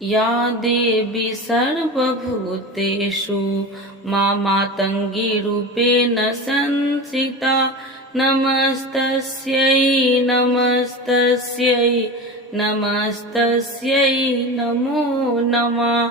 या देवी सर्वभूतेषु मातंगी रूपेण संस्थिता नमस्तस्यै नमस्तस्यै नमस्तस्यै नमो नमः।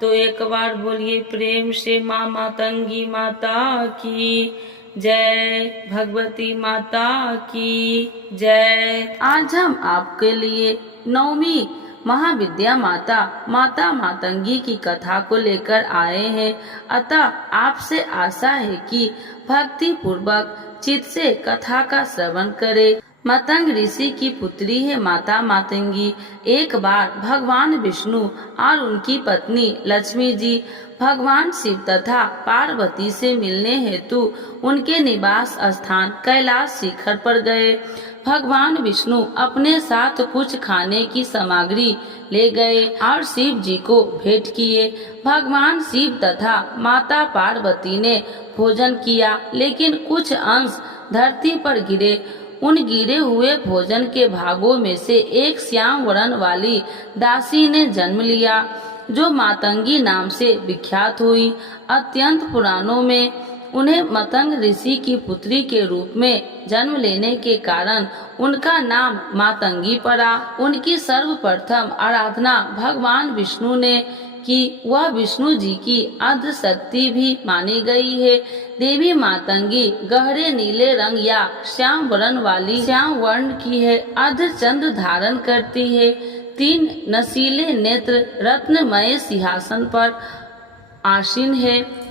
तो एक बार बोलिए प्रेम से माँ मातंगी माता की जय, भगवती माता की जय। आज हम आपके लिए नवमी महाविद्या माता मातंगी की कथा को लेकर आए हैं। अतः आपसे आशा है कि भक्ति पूर्वक चित्त से कथा का श्रवण करें। मतंग ऋषि की पुत्री है माता मातंगी। एक बार भगवान विष्णु और उनकी पत्नी लक्ष्मी जी भगवान शिव तथा पार्वती से मिलने हेतु उनके निवास स्थान कैलाश शिखर पर गए। भगवान विष्णु अपने साथ कुछ खाने की सामग्री ले गए और शिव जी को भेंट किए। भगवान शिव तथा माता पार्वती ने भोजन किया, लेकिन कुछ अंश धरती पर गिरे। उन गिरे हुए भोजन के भागों में से एक श्याम वर्ण वाली दासी ने जन्म लिया, जो मातंगी नाम से विख्यात हुई। अत्यंत पुराणों में उन्हें मतंग ऋषि की पुत्री के रूप में जन्म लेने के कारण उनका नाम मातंगी पड़ा। उनकी सर्वप्रथम आराधना भगवान विष्णु ने कि वह विष्णु जी की अर्ध शक्ति भी मानी गई है। देवी मातंगी गहरे नीले रंग या श्याम वर्ण की है। अर्ध चंद्र धारण करती है। 3 नशीले नेत्र रत्नमय सिंहासन पर आसीन है।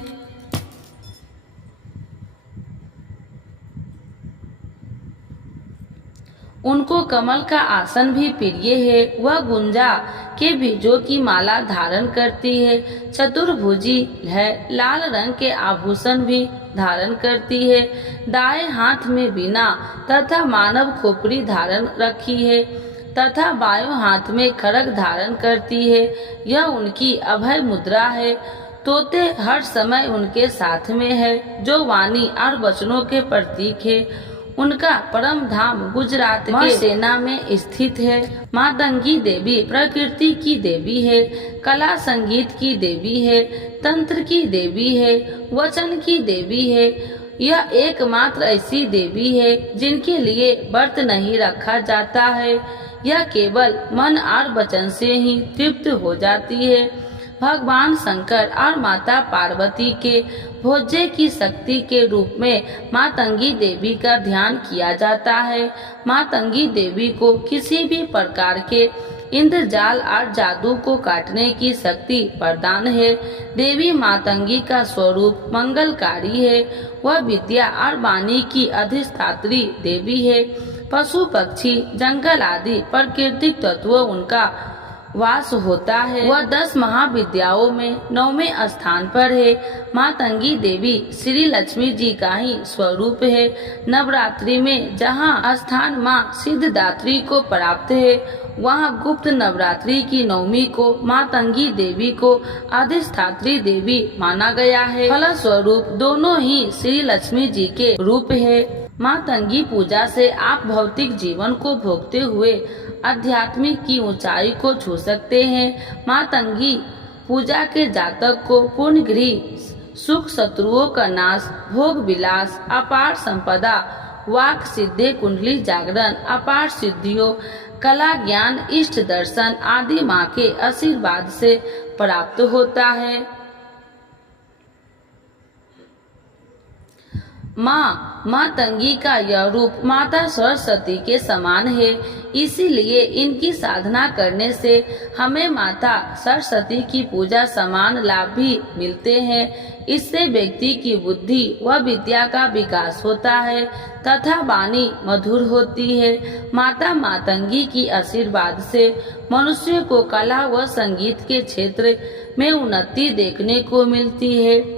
उनको कमल का आसन भी प्रिय है। वह गुंजा के बीजों की माला धारण करती है। चतुर्भुजी है। लाल रंग के आभूषण भी धारण करती है। दाएं हाथ में वीणा तथा मानव खोपड़ी धारण रखी है तथा बायों हाथ में खड्ग धारण करती है। यह उनकी अभय मुद्रा है। तोते हर समय उनके साथ में है, जो वाणी और वचनों के प्रतीक है। उनका परम धाम गुजरात के सेना में स्थित है। मातंगी देवी प्रकृति की देवी है, कला संगीत की देवी है, तंत्र की देवी है, वचन की देवी है। यह एकमात्र ऐसी देवी है जिनके लिए व्रत नहीं रखा जाता है। यह केवल मन और वचन से ही तृप्त हो जाती है। भगवान शंकर और माता पार्वती के भोज्य की शक्ति के रूप में मातंगी देवी का ध्यान किया जाता है। मातंगी देवी को किसी भी प्रकार के इंद्रजाल और जादू को काटने की शक्ति प्रदान है। देवी मातंगी का स्वरूप मंगलकारी है। वह विद्या और वाणी की अधिष्ठात्री देवी है। पशु पक्षी जंगल आदि प्राकृतिक तत्व उनका वास होता है। वह 10 महाविद्याओं में 9वें स्थान पर है। मातंगी देवी श्री लक्ष्मी जी का ही स्वरूप है। नवरात्रि में जहाँ स्थान माँ सिद्धदात्री को प्राप्त है, वहाँ गुप्त नवरात्रि की 9वीं को मातंगी देवी को अधिष्ठात्री देवी माना गया है। फलस्वरूप दोनों ही श्री लक्ष्मी जी के रूप है। मातंगी पूजा से आप भौतिक जीवन को भोगते हुए आध्यात्मिक की ऊंचाई को छू सकते हैं। मातंगी पूजा के जातक को पूर्ण गृह सुख, शत्रुओं का नाश, भोग विलास, अपार संपदा, वाक सिद्धि, कुंडली जागरण, अपार सिद्धियों, कला ज्ञान, इष्ट दर्शन आदि माँ के आशीर्वाद से प्राप्त होता है। मातंगी का यह रूप माता सरस्वती के समान है। इसीलिए इनकी साधना करने से हमें माता सरस्वती की पूजा समान लाभ भी मिलते हैं। इससे व्यक्ति की बुद्धि व विद्या का विकास होता है तथा वाणी मधुर होती है। माता मातंगी की आशीर्वाद से मनुष्य को कला व संगीत के क्षेत्र में उन्नति देखने को मिलती है।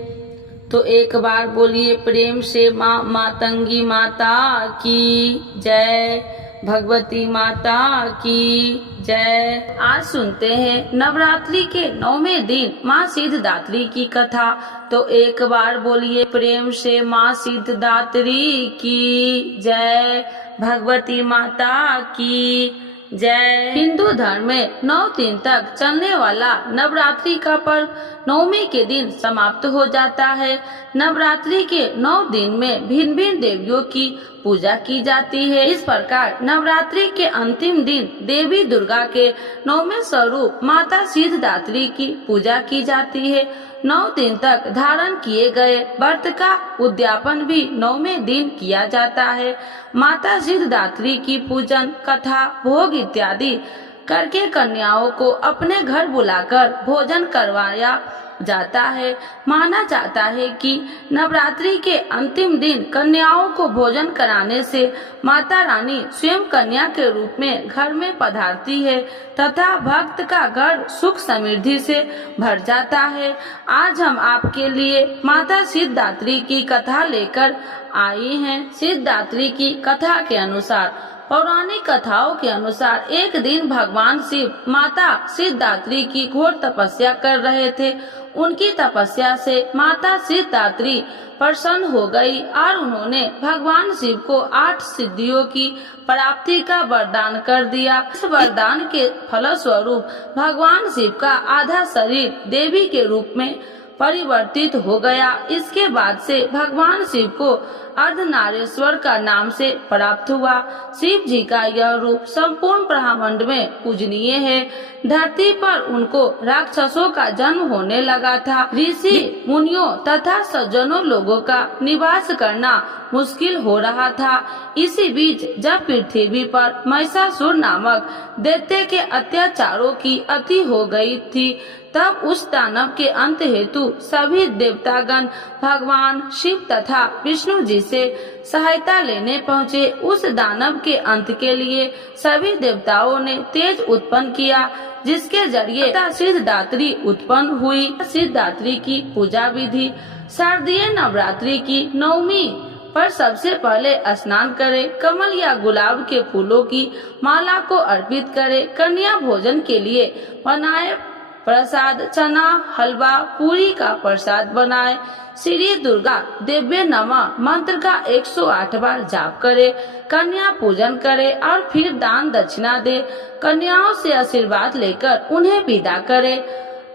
तो एक बार बोलिए प्रेम से माँ मातंगी माता की जय, भगवती माता की जय। आज सुनते हैं नवरात्रि के 9वें दिन माँ सिद्धदात्री की कथा। तो एक बार बोलिए प्रेम से माँ सिद्धदात्री की जय, भगवती माता की जय। हिंदू धर्म में 9 दिन तक चलने वाला नवरात्रि का पर्व नवमी के दिन समाप्त हो जाता है। नवरात्रि के 9 दिन में भिन्न भिन्न देवियों की पूजा की जाती है। इस प्रकार नवरात्रि के अंतिम दिन देवी दुर्गा के 9वें स्वरूप माता सिद्धिदात्री की पूजा की जाती है। 9 दिन तक धारण किए गए व्रत का उद्यापन भी 9वें दिन किया जाता है। माता सिद्धिदात्री की पूजन, कथा, भोग इत्यादि करके कन्याओं को अपने घर बुलाकर भोजन करवाया जाता है। माना जाता है कि नवरात्रि के अंतिम दिन कन्याओं को भोजन कराने से माता रानी स्वयं कन्या के रूप में घर में पधारती है तथा भक्त का घर सुख समृद्धि से भर जाता है। आज हम आपके लिए माता सिद्धिदात्री की कथा लेकर आई हैं। सिद्धिदात्री की कथा के अनुसार, पौराणिक कथाओं के अनुसार एक दिन भगवान शिव माता सिद्धिदात्री की घोर तपस्या कर रहे थे। उनकी तपस्या से माता सिद्धिदात्री प्रसन्न हो गई और उन्होंने भगवान शिव को 8 सिद्धियों की प्राप्ति का वरदान कर दिया। इस वरदान के फलस्वरूप भगवान शिव का आधा शरीर देवी के रूप में परिवर्तित हो गया। इसके बाद से भगवान शिव को अर्धनारेश्वर का नाम से प्राप्त हुआ। शिव जी का यह रूप संपूर्ण ब्रह्मांड में पूजनीय है। धरती पर उनको राक्षसों का जन्म होने लगा था। ऋषि मुनियों तथा सज्जनों लोगों का निवास करना मुश्किल हो रहा था। इसी बीच जब पृथ्वी पर महिषासुर नामक दैत्य के अत्याचारों की अति हो गई थी, तब उस दानव के अंत हेतु सभी देवतागण भगवान शिव तथा विष्णु जी से सहायता लेने पहुँचे। उस दानव के अंत के लिए सभी देवताओं ने तेज उत्पन्न किया, जिसके जरिए सिद्धिदात्री उत्पन्न हुई। सिद्धिदात्री की पूजा विधि: शारदीय नवरात्रि की 9वीं पर सबसे पहले स्नान करें, कमल या गुलाब के फूलों की माला को अर्पित करें। कन्या भोजन के लिए बनाए प्रसाद चना, हलवा, पूरी का प्रसाद बनाए। श्री दुर्गा देव्य नमः मंत्र का 108 बार जाप करे। कन्या पूजन करे और फिर दान दक्षिणा दे। कन्याओं से आशीर्वाद लेकर उन्हें विदा करे।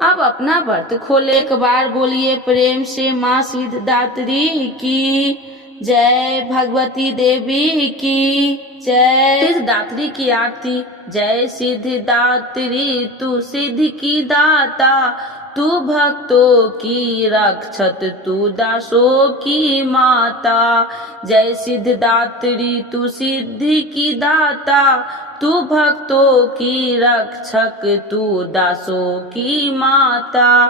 अब अपना व्रत खोले। एक बार बोलिए प्रेम से माँ सिद्धिदात्री की जय, भगवती देवी की जय। सिद्धिदात्री की आरती: जय सिद्धिदात्री तू सिद्धि की दाता, तू भक्तों की रक्षक, तू दासों की माता। जय सिद्धिदात्री तू सिद्धि की दाता, तू भक्तों की रक्षक, तू दासों की माता।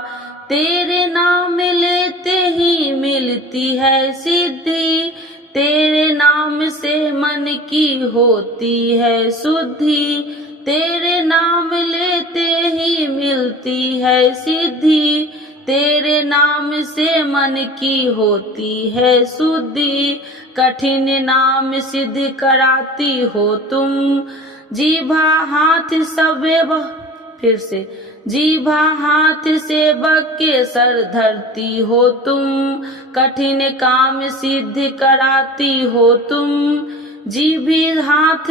तेरे नाम लेते ही मिलती है सिद्धि, तेरे नाम से मन की होती है शुद्धि। तेरे नाम लेते ही मिलती है सिद्धि, तेरे नाम से मन की होती है शुद्धि। कठिन नाम सिद्ध कराती हो तुम, जीभा हाथ सबे फिर से जीभा हाथ से बग के सर धरती हो तुम। कठिन काम सिद्ध कराती हो तुम, जीभी हाथ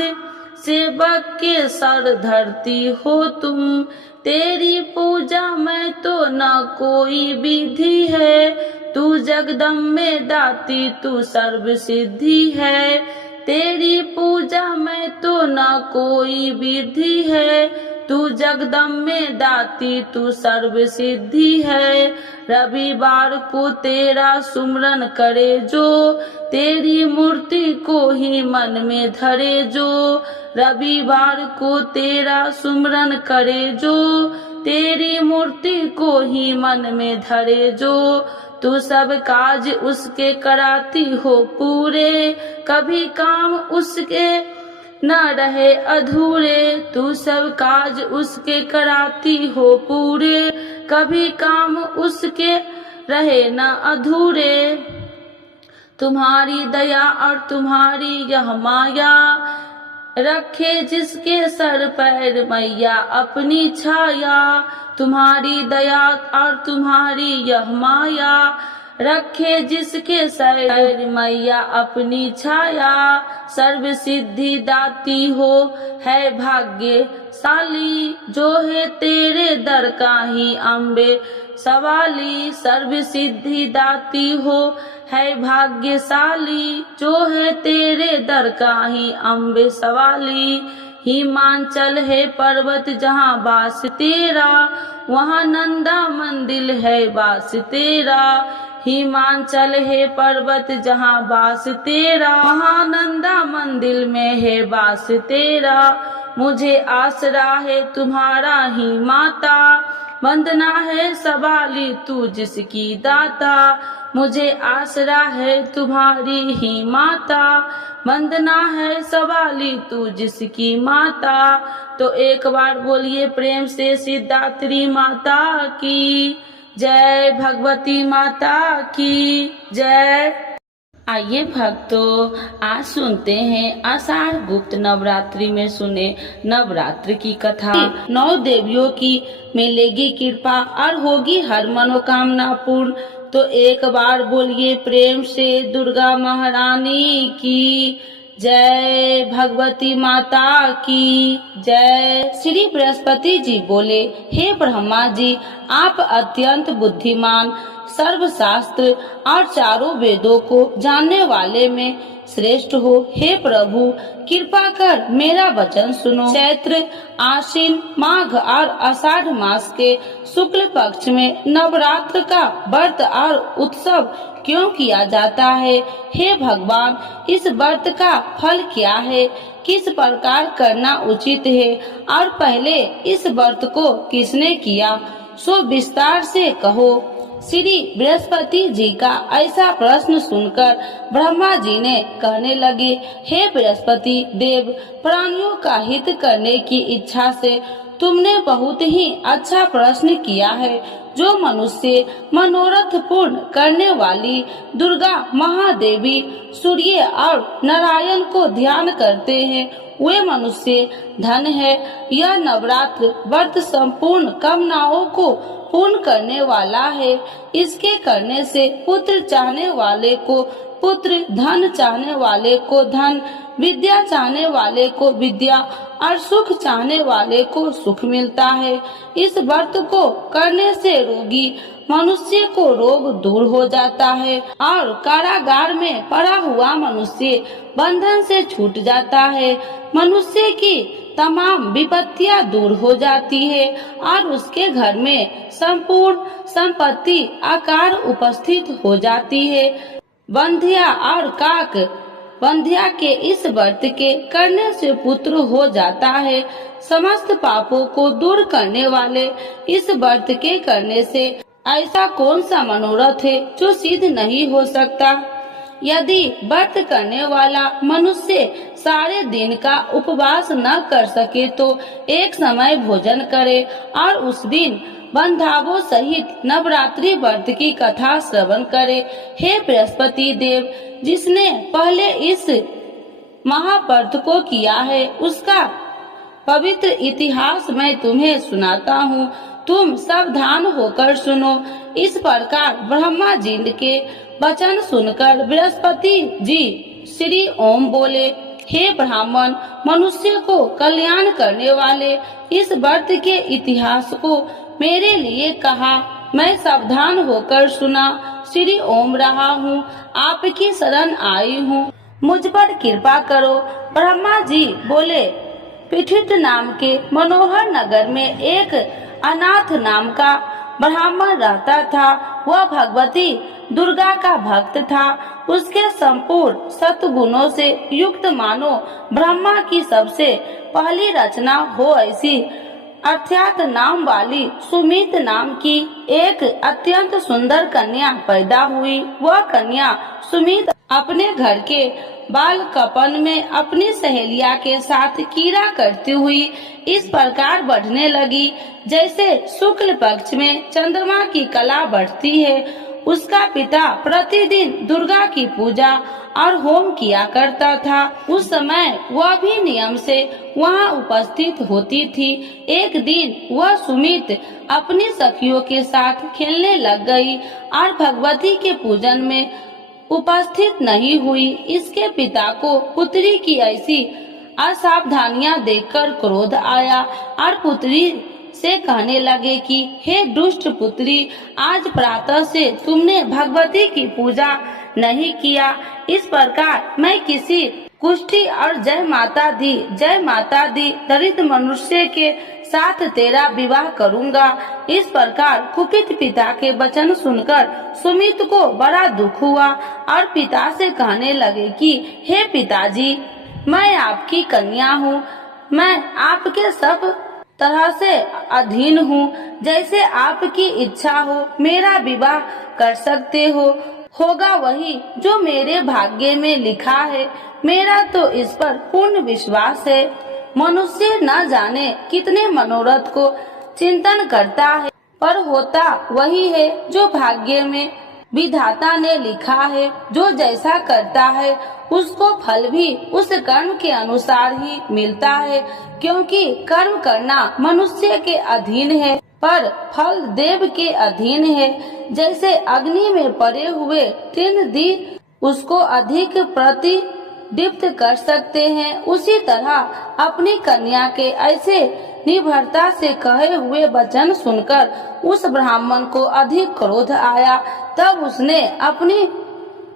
से बग के सर धरती हो तुम। तेरी पूजा में तो न कोई विधि है, तू जगदम्बे दाती तू सर्व सिद्धि है। तेरी पूजा में तो न कोई विधि है, तू जगदम्बे दाती तू सर्व सिद्धि है। रविवार को तेरा सुमरन करे जो, तेरी मूर्ति को ही मन में धरे जो। रविवार को तेरा सुमरन करे जो, तेरी मूर्ति को ही मन में धरे जो। तू सब काज उसके कराती हो पूरे, कभी काम उसके न रहे अधूरे। तू सब काज उसके कराती हो पूरे, कभी काम उसके रहे न अधूरे। तुम्हारी दया और तुम्हारी यह माया, रखे जिसके सर पैर मैया अपनी छाया। तुम्हारी दया और तुम्हारी यह माया, रखे जिसके सर मैया अपनी छाया, सर्व सिद्धि दाती हो है भाग्यशाली, जो है तेरे दर का ही अम्बे सवाली। सर्व सिद्धि दाती हो है भाग्यशाली, जो है तेरे दर का ही अम्बे सवाली। हिमांचल है पर्वत जहाँ वास तेरा, वहाँ नंदा मंदिर है वास तेरा। हिमांचल है पर्वत जहाँ वास तेरा, वहाँ नंदा मंदिर में है वास तेरा। मुझे आसरा है तुम्हारा ही माता, वंदना है सवाली तू जिसकी दाता। मुझे आसरा है तुम्हारी ही माता, वंदना है सवाली तू जिसकी माता। तो एक बार बोलिए प्रेम से सिद्धात्री माता की जय, भगवती माता की जय। आइए भक्तों, आज सुनते हैं आषाढ़ गुप्त नवरात्रि में सुने नवरात्र की कथा। 9 देवियों की मिलेगी कृपा और होगी हर मनोकामना पूर्ण। तो एक बार बोलिए प्रेम से दुर्गा महारानी की जय, भगवती माता की जय। श्री बृहस्पति जी बोले, हे ब्रह्मा जी, आप अत्यंत बुद्धिमान, सर्वशास्त्र और चारों वेदों को जानने वाले में श्रेष्ठ हो। हे प्रभु, कृपा कर मेरा वचन सुनो। चैत्र, आश्विन, माघ और आषाढ़ मास के शुक्ल पक्ष में नवरात्र का व्रत और उत्सव क्यों किया जाता है? हे भगवान, इस व्रत का फल क्या है? किस प्रकार करना उचित है? और पहले इस व्रत को किसने किया, सो विस्तार से कहो। श्री बृहस्पति जी का ऐसा प्रश्न सुनकर ब्रह्मा जी ने कहने लगे, हे बृहस्पति देव, प्राणियों का हित करने की इच्छा से तुमने बहुत ही अच्छा प्रश्न किया है। जो मनुष्य मनोरथ पूर्ण करने वाली दुर्गा महादेवी, सूर्य और नारायण को ध्यान करते हैं, वे मनुष्य धन है। यह नवरात्र व्रत संपूर्ण कामनाओं को पूर्ण करने वाला है। इसके करने से पुत्र चाहने वाले को पुत्र, धन चाहने वाले को धन, विद्या चाहने वाले को विद्या और सुख चाहने वाले को सुख मिलता है। इस व्रत को करने से रोगी मनुष्य को रोग दूर हो जाता है और कारागार में पड़ा हुआ मनुष्य बंधन से छूट जाता है। मनुष्य की तमाम विपत्तियां दूर हो जाती है और उसके घर में संपूर्ण संपत्ति आकार उपस्थित हो जाती है। बंधिया और काक बंधिया के इस व्रत के करने से पुत्र हो जाता है। समस्त पापों को दूर करने वाले इस व्रत के करने से ऐसा कौन सा मनोरथ है जो सिद्ध नहीं हो सकता? यदि व्रत करने वाला मनुष्य सारे दिन का उपवास न कर सके तो एक समय भोजन करे और उस दिन बंधावों सहित नवरात्रि व्रत की कथा श्रवण करे। हे बृहस्पति देव, जिसने पहले इस महाव्रत को किया है, उसका पवित्र इतिहास मैं तुम्हें सुनाता हूँ। तुम सावधान होकर सुनो। इस प्रकार ब्रह्मा जी के वचन सुनकर बृहस्पति जी श्री ओम बोले, हे ब्राह्मण, मनुष्य को कल्याण करने वाले इस व्रत के इतिहास को मेरे लिए कहा। मैं सावधान होकर सुना। श्री ओम रहा हूँ, आपकी शरण आई हूँ, मुझ पर कृपा करो। ब्रह्मा जी बोले, पीठित नाम के मनोहर नगर में एक अनाथ नाम का ब्राह्मण रहता था। वह भगवती दुर्गा का भक्त था। उसके संपूर्ण सत्गुणों से युक्त मानो ब्रह्मा की सबसे पहली रचना हो ऐसी अर्थात नाम वाली सुमित नाम की एक अत्यंत सुंदर कन्या पैदा हुई। वह कन्या सुमित अपने घर के बाल कपन में अपनी सहेलिया के साथ कीड़ा करती हुई इस प्रकार बढ़ने लगी, जैसे शुक्ल पक्ष में चंद्रमा की कला बढ़ती है। उसका पिता प्रतिदिन दुर्गा की पूजा और होम किया करता था। उस समय वह भी नियम से वहाँ उपस्थित होती थी। एक दिन वह सुमित अपनी सखियों के साथ खेलने लग गई और भगवती के पूजन में उपस्थित नहीं हुई। इसके पिता को पुत्री की ऐसी असावधानियां देखकर क्रोध आया और पुत्री से कहने लगे कि हे दुष्ट पुत्री, आज प्रातः से तुमने भगवती की पूजा नहीं किया। इस प्रकार मैं किसी कुष्ठी और जय माता दी दरिद्र मनुष्य के साथ तेरा विवाह करूंगा। इस प्रकार कुपित पिता के वचन सुनकर सुमित को बड़ा दुख हुआ और पिता से कहने लगे कि हे पिताजी, मैं आपकी कन्या हूँ, मैं आपके सब तरह से अधीन हूँ। जैसे आपकी इच्छा हो मेरा विवाह कर सकते हो। होगा वही जो मेरे भाग्य में लिखा है। मेरा तो इस पर पूर्ण विश्वास है। मनुष्य न जाने कितने मनोरथ को चिंतन करता है, पर होता वही है जो भाग्य में विधाता ने लिखा है। जो जैसा करता है उसको फल भी उस कर्म के अनुसार ही मिलता है, क्योंकि कर्म करना मनुष्य के अधीन है पर फल देव के अधीन है। जैसे अग्नि में पड़े हुए तीन दी उसको अधिक प्रतिदीप्त कर सकते हैं, उसी तरह अपनी कन्या के ऐसे निर्भरता से कहे हुए वचन सुनकर उस ब्राह्मण को अधिक क्रोध आया। तब उसने अपनी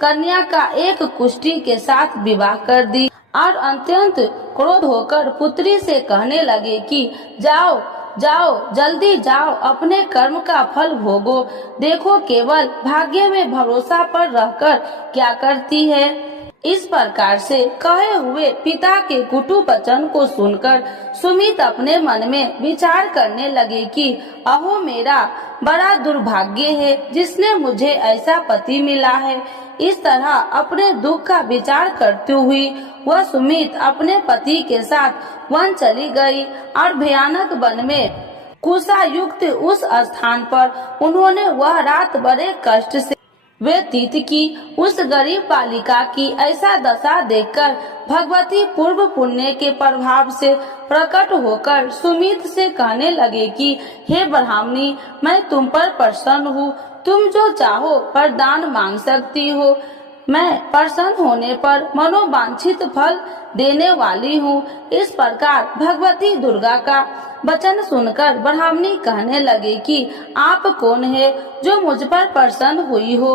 कन्या का एक कुष्ठी के साथ विवाह कर दी और अत्यंत क्रोध होकर पुत्री से कहने लगे कि जाओ जल्दी जाओ, अपने कर्म का फल भोगो। देखो केवल भाग्य में भरोसा पर रहकर क्या करती है। इस प्रकार से कहे हुए पिता के कुटु वचन को सुनकर सुमित अपने मन में विचार करने लगे कि अहो, मेरा बड़ा दुर्भाग्य है जिसने मुझे ऐसा पति मिला है। इस तरह अपने दुख का विचार करते हुए वह सुमित अपने पति के साथ वन चली गई और भयानक वन में कुशा युक्त उस स्थान पर उन्होंने वह रात बड़े कष्ट से व्यतीत की। उस गरीब बालिका की ऐसा दशा देखकर भगवती पूर्व पुण्य के प्रभाव से प्रकट होकर सुमित से कहने लगे कि हे ब्राह्मणी, मैं तुम पर प्रसन्न हूँ। तुम जो चाहो वरदान मांग सकती हो। मैं प्रसन्न होने पर मनोवांछित फल देने वाली हूँ। इस प्रकार भगवती दुर्गा का वचन सुनकर ब्राह्मणी कहने लगे कि आप कौन है जो मुझ पर प्रसन्न हुई हो।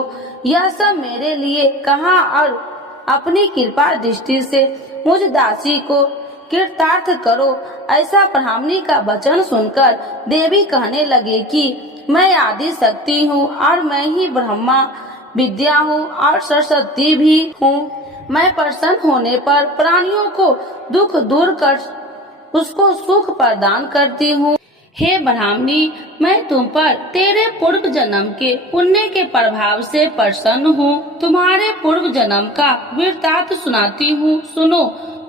यह सब मेरे लिए कहा और अपनी कृपा दृष्टि से मुझ दासी को कृतार्थ करो। ऐसा ब्राह्मणी का वचन सुनकर देवी कहने लगे कि मैं आदि शक्ति हूँ और मैं ही ब्रह्मा विद्या हूँ और सरस्वती भी हूँ। मैं प्रसन्न होने पर प्राणियों को दुख दूर कर उसको सुख प्रदान करती हूँ। हे ब्राह्मणी, मैं तुम पर तेरे पूर्व जन्म के पुण्य के प्रभाव से प्रसन्न हूँ। तुम्हारे पूर्व जन्म का वृत्तांत सुनाती हूँ, सुनो।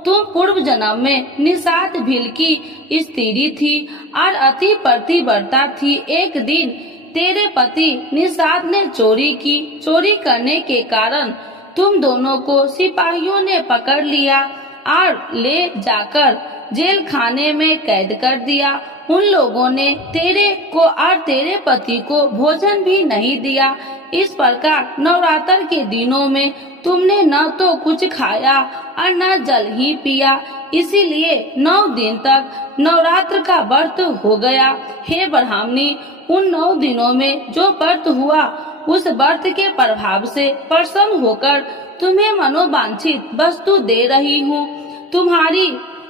तुम पूर्व जन्म में निषाद भील की स्त्री थी और अति पतिव्रता थी। एक दिन तेरे पति निषाद ने चोरी की। चोरी करने के कारण तुम दोनों को सिपाहियों ने पकड़ लिया और ले जाकर जेल खाने में कैद कर दिया। उन लोगों ने तेरे को और तेरे पति को भोजन भी नहीं दिया। इस प्रकार नवरात्र के दिनों में तुमने न तो कुछ खाया और न जल ही पिया, इसीलिए 9 दिन तक नवरात्र का व्रत हो गया। हे ब्राह्मणी, उन 9 दिनों में जो व्रत हुआ उस व्रत के प्रभाव से प्रसन्न होकर तुम्हें मनोवांछित वस्तु दे रही हूँ। तुम्हारी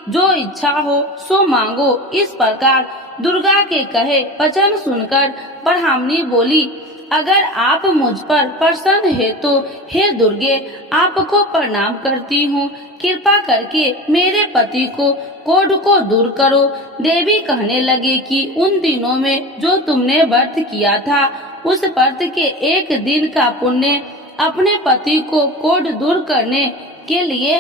जो इच्छा हो सो मांगो। इस प्रकार दुर्गा के कहे वचन सुनकर ब्राह्मणी बोली, अगर आप मुझ पर प्रसन्न है तो हे दुर्गे, आपको प्रणाम करती हूँ। कृपा करके मेरे पति को कोढ़ को दूर करो। देवी कहने लगे कि उन दिनों में जो तुमने व्रत किया था उस व्रत के एक दिन का पुण्य अपने पति को कोढ़ दूर करने के लिए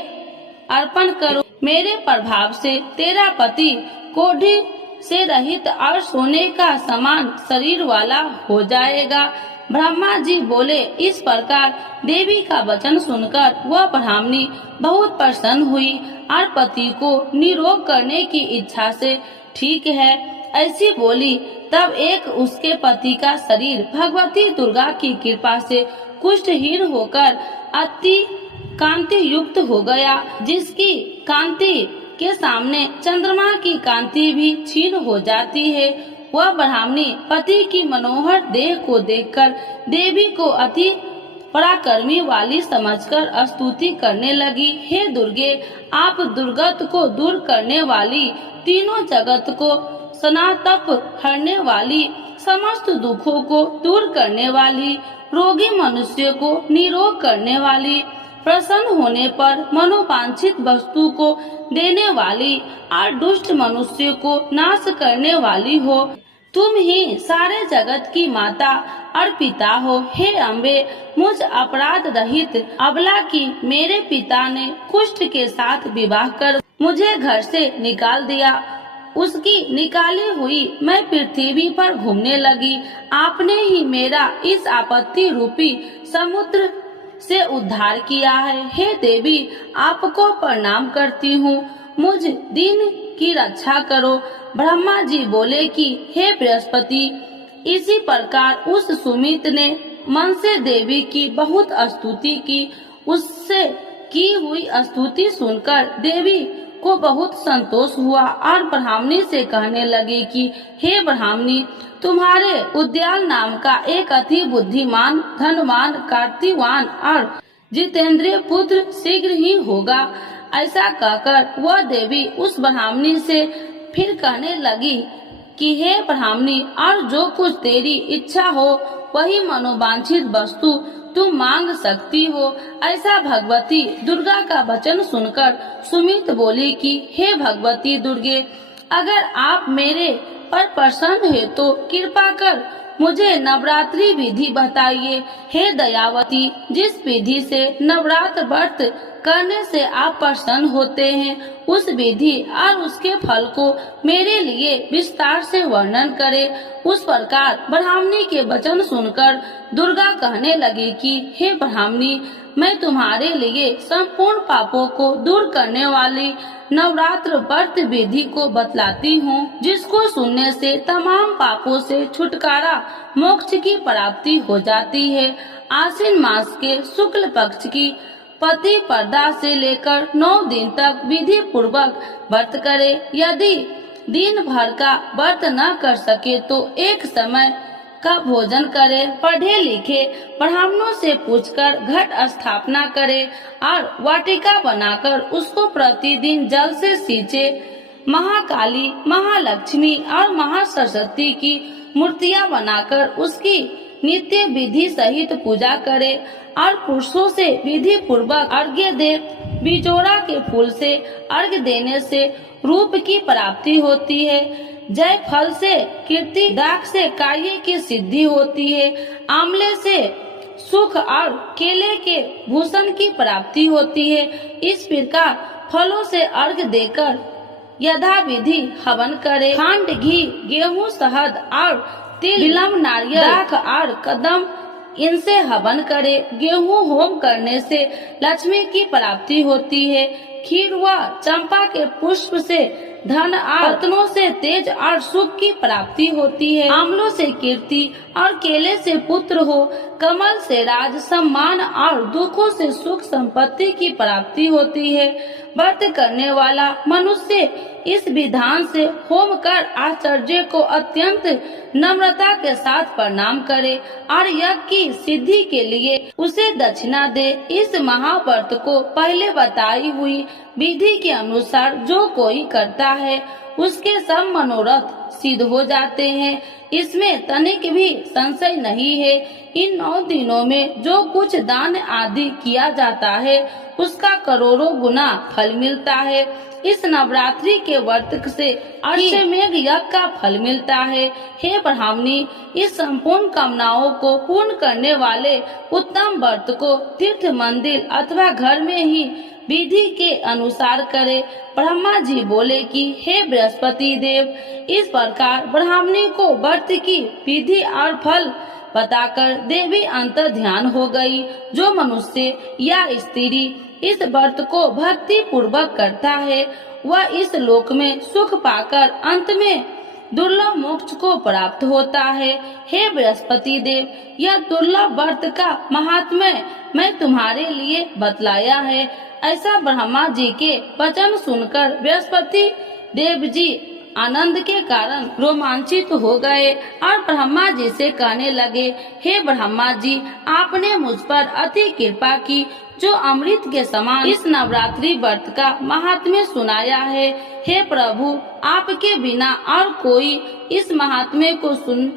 अर्पण करो। मेरे प्रभाव से तेरा पति कोढ़ी से रहित और सोने का समान शरीर वाला हो जाएगा। ब्रह्मा जी बोले। इस प्रकार देवी का वचन सुनकर वह ब्राह्मणी बहुत प्रसन्न हुई और पति को निरोग करने की इच्छा से ठीक है ऐसी बोली। तब एक उसके पति का शरीर भगवती दुर्गा की कृपा से कुष्ठहीन होकर अति कांति युक्त हो गया, जिसकी कांति के सामने चंद्रमा की कांति भी क्षीण हो जाती है। वह ब्राह्मणी पति की मनोहर देह को देखकर देवी को अति पराक्रमी वाली समझकर स्तुति करने लगी। हे दुर्गे, आप दुर्गत को दूर करने वाली, तीनों जगत को सनातप हरने वाली, समस्त दुखों को दूर करने वाली, रोगी मनुष्य को निरोग करने वाली, प्रसन्न होने पर मनोवांछित वस्तु को देने वाली और दुष्ट मनुष्य को नाश करने वाली हो। तुम ही सारे जगत की माता और पिता हो। हे अम्बे, मुझ अपराध रहित अबला की मेरे पिता ने कुष्ठ के साथ विवाह कर मुझे घर से निकाल दिया। उसकी निकाली हुई मैं पृथ्वी पर घूमने लगी। आपने ही मेरा इस आपत्ति रूपी समुद्र से उद्धार किया है। हे देवी, आपको प्रणाम करती हूँ, मुझ दीन की रक्षा करो। ब्रह्मा जी बोले कि हे बृहस्पति, इसी प्रकार उस सुमित ने मन से देवी की बहुत स्तुति की। उससे की हुई स्तुति सुनकर देवी को बहुत संतोष हुआ और ब्राह्मणी से कहने लगी कि हे ब्राह्मणी, तुम्हारे उद्याल नाम का एक अति बुद्धिमान, धनवान, कार्तिवान और जितेंद्रिय पुत्र शीघ्र ही होगा। ऐसा कहकर वह देवी उस ब्राह्मणी से फिर कहने लगी कि हे ब्राह्मणी, और जो कुछ तेरी इच्छा हो वही मनोवांछित वस्तु तुम मांग सकती हो। ऐसा भगवती दुर्गा का वचन सुनकर सुमित बोली कि हे भगवती दुर्गे, अगर आप मेरे पर प्रसन्न है तो कृपा कर मुझे नवरात्रि विधि बताइए। हे दयावती, जिस विधि से नवरात्र व्रत करने से आप प्रसन्न होते हैं, उस विधि और उसके फल को मेरे लिए विस्तार से वर्णन करें। उस प्रकार ब्राह्मणी के वचन सुनकर दुर्गा कहने लगी कि हे ब्राह्मणी, मैं तुम्हारे लिए संपूर्ण पापों को दूर करने वाली नवरात्र व्रत विधि को बतलाती हूँ, जिसको सुनने से तमाम पापों से छुटकारा, मोक्ष की प्राप्ति हो जाती है। आश्विन मास के शुक्ल पक्ष की प्रतिपदा से लेकर 9 दिन तक विधि पूर्वक व्रत करे। यदि दिन भर का व्रत न कर सके तो एक समय का भोजन करे। पढ़े लिखे ब्राह्मणों से पूछकर घट स्थापना करे और वाटिका बनाकर उसको प्रतिदिन जल से सींचे। महाकाली, महालक्ष्मी और महासरस्वती की मूर्तियां बनाकर उसकी नित्य विधि सहित पूजा करे और पुरुषों से विधि पूर्वक अर्घ्य दे। बिजोरा के फूल से अर्घ्य देने से रूप की प्राप्ति होती है। जय फल से कीर्ति, दाख से कार्य की सिद्धि होती है। आंवले से सुख और केले के भूषण की प्राप्ति होती है। इस प्रकार फलों से अर्घ्य देकर यथा विधि हवन करे। खंड, घी, गेहूं, शहद और तिल, बिल्व, नारियल, दाख और कदम, इनसे हवन करे। गेहूं होम करने से लक्ष्मी की प्राप्ति होती है। खीर व चंपा के पुष्प से धन और रत्नों से तेज और सुख की प्राप्ति होती है। आंवलों से कीर्ति और केले से पुत्र हो। कमल से राज, सम्मान और दुखों से सुख संपत्ति की प्राप्ति होती है। व्रत करने वाला मनुष्य इस विधान से होम कर आचार्य को अत्यंत नम्रता के साथ प्रणाम करे और यज्ञ की सिद्धि के लिए उसे दक्षिणा दे। इस महाव्रत को पहले बताई हुई विधि के अनुसार जो कोई करता है उसके सब मनोरथ सिद्ध हो जाते हैं। इसमें तनिक भी संशय नहीं है। इन 9 दिनों में जो कुछ दान आदि किया जाता है उसका करोड़ों गुना फल मिलता है। इस नवरात्रि के व्रत से अश्वमेध यज्ञ का फल मिलता है। हे ब्राह्मणी, इस संपूर्ण कामनाओं को पूर्ण करने वाले उत्तम व्रत को तीर्थ, मंदिर अथवा घर में ही विधि के अनुसार करे। ब्रह्मा जी बोले कि हे बृहस्पति देव, इस प्रकार ब्राह्मणी को व्रत की विधि और फल बताकर देवी अंतर ध्यान हो गई। जो मनुष्य या स्त्री इस व्रत को भक्ति पूर्वक करता है वह इस लोक में सुख पाकर अंत में दुर्लभ मोक्ष को प्राप्त होता है। हे बृहस्पति देव, यह दुर्लभ व्रत का महात्म्य मैं तुम्हारे लिए बतलाया है। ऐसा ब्रह्मा जी के वचन सुनकर बृहस्पति देव जी आनंद के कारण रोमांचित हो गए और ब्रह्मा जी से कहने लगे, हे ब्रह्मा जी, आपने मुझ पर अति कृपा की जो अमृत के समान इस नवरात्रि व्रत का महात्म्य सुनाया है। हे प्रभु, आपके बिना और कोई इस महात्म्य को सुन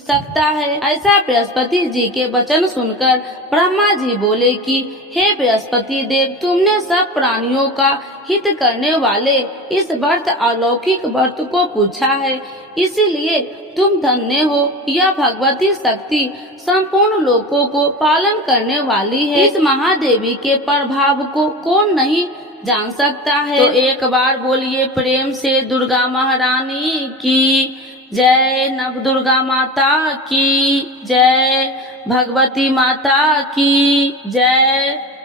सकता है। ऐसा बृहस्पति जी के वचन सुनकर ब्रह्मा जी बोले कि हे बृहस्पति देव, तुमने सब प्राणियों का हित करने वाले इस व्रत अलौकिक व्रत को पूछा है, इसीलिए तुम धन्य हो। यह भगवती शक्ति संपूर्ण लोकों को पालन करने वाली है। इस महादेवी के प्रभाव को कौन नहीं जान सकता है। तो एक बार बोलिए प्रेम से दुर्गा महारानी की जय, नव दुर्गा माता की जय, भगवती माता की जय।